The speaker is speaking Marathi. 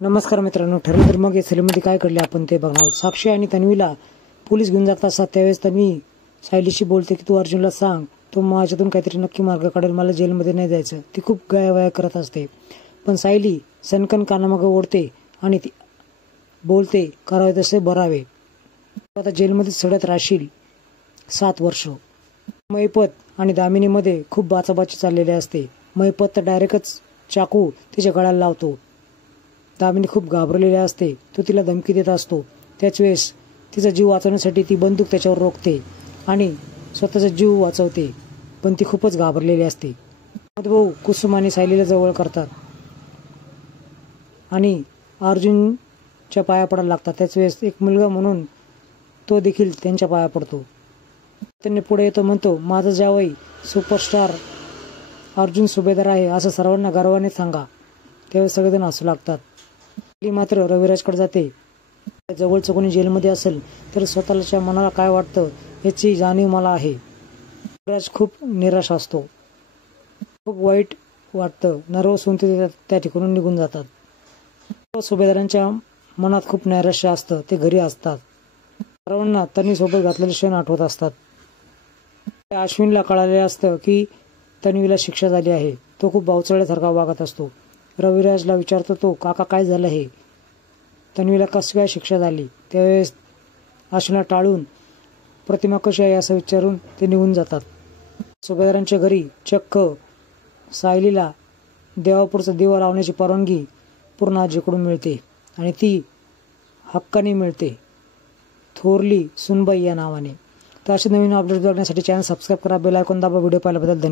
नमस्कार मित्रांनो, ठरलं तर मग या सिरीजमध्ये काय घडले आपण ते बघणार आहोत। साक्षी आणि तन्वीला पोलीस घेऊन जात असतात त्यावेळेस तन्वी सायलीशी बोलते की तू अर्जुनला सांग, तो माझ्यातून काहीतरी नक्की मार्ग काढेल, मला जेलमध्ये नाही जायचं। ती खूप गायावाया करत असते, पण सायली सनकन कानामागे ओढते आणि ती बोलते करावे तसे बरावे, आता जेलमध्ये सडत राहशील 7 वर्ष। महिपत आणि दामिनीमध्ये खूप बाचाबाची चाललेली असते। महिपत तर डायरेक्टच चाकू तिच्या गळ्याला लावतो। दामिनी खूप घाबरलेली असते, तो तिला धमकी देत असतो। त्याच वेळेस तिचा जीव वाचवण्यासाठी ती बंदूक त्याच्यावर रोखते आणि स्वतःचा जीव वाचवते, पण ती खूपच घाबरलेली असते। मधुभाऊ कुसुम आणि सायलीला जवळ करतात आणि अर्जुनच्या पाया पडायला लागतात। त्याच वेळेस एक मुलगा म्हणून तो देखील त्यांच्या पाया पडतो। त्यांनी पुढे येतो, म्हणतो माझा जावई सुपरस्टार अर्जुन सुभेदार आहे असं सर्वांना गर्वाने सांगा। त्यावेळेस सगळेजण हसू लागतात। मात्र रविराजकडे जाते। जवळचं कोणी जेलमध्ये असेल तर स्वतःच्या मनाला काय वाटतं याची जाणीव मला आहे। रविराज खूप निराश असतो, खूप वाईट वाटतं, नर्वस होऊन ते त्या ठिकाणून निघून जातात। सुभेदारांच्या मनात खूप नैराश्य असतं, ते घरी असतात। सर्वांना तन्वी सोबत घातलेले क्षण आठवत असतात। अश्विनला कळाले असतं की तन्वीला शिक्षा झाली आहे, तो खूप बावचळल्यासारखा वागत असतो। रविराजला विचारतो तो, काका काय झालं हे, तन्वीला कशी काय शिक्षा झाली? त्यावेळेस अश्विनला टाळून प्रतिमा कशी आहे असं विचारून ते निघून जातात। सुभेदारांच्या घरी चक्क सायलीला देवापुरचा दिवा लावण्याची परवानगी पूर्ण आजीकडून मिळते आणि ती हक्काने मिळते, थोरली सुनबाई या नावाने। तर असे नवीन अपडेट बघण्यासाठी चॅनल सबस्क्राईब करा, बेल आयकॉन दाबा। व्हिडिओ पाहिल्याबद्दल धन्यवाद।